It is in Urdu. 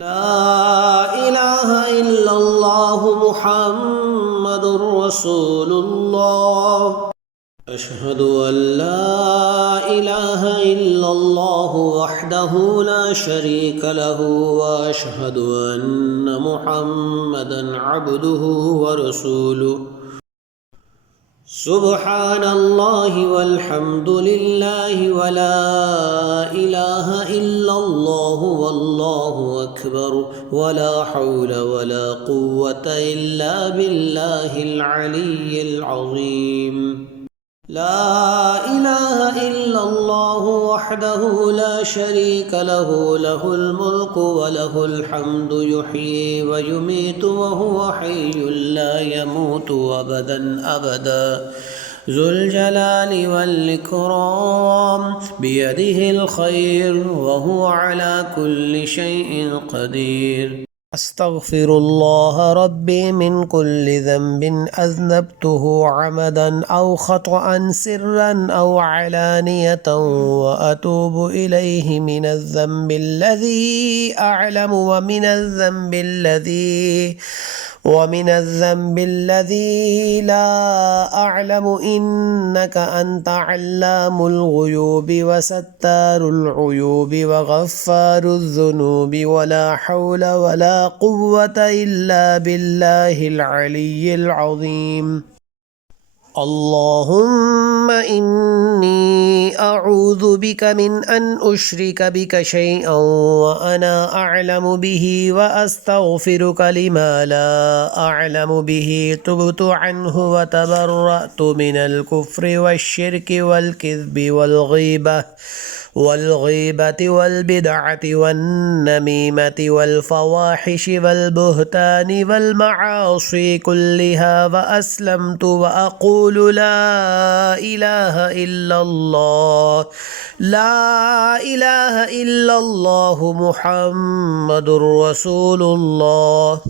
لا إله إلا الله محمد رسول الله. أشهد أن لا إله إلا الله وحده لا شريك له وأشهد أن محمدا عبده ورسوله. سبحان الله والحمد لله ولا إله إلا الله والله أكبر ولا حول ولا قوة إلا بالله العلي العظيم. لا إله إلا الله وحده لا شريك له له الملك وله الحمد يحيي ويميت وهو حي لا يموت أبدا أبدا ذو الجلال والإكرام بيده الخير وهو على كل شيء قدير. أستغفر الله ربي من كل ذنب أذنبته عمدا أو خطأ سرا أو علانية وأتوب إليه من الذنب الذي أعلم ومن الذنب الذي لا أعلم إنك أنت علام الغيوب وستار العيوب وغفار الذنوب ولا حول ولا قوة إلا بالله العلي العظيم. اللهم إني أعوذ بك من أن أشرك بك شيئا وأنا أعلم به وأستغفرك لما لا أعلم به. تبت عنه وتبرأت من الكفر والشرك والكذب والغيبة والبدعة والنميمة والفواحش والبهتان والمعاصي كلها وأسلمت وأقول لا إله إلا الله محمد رسول الله.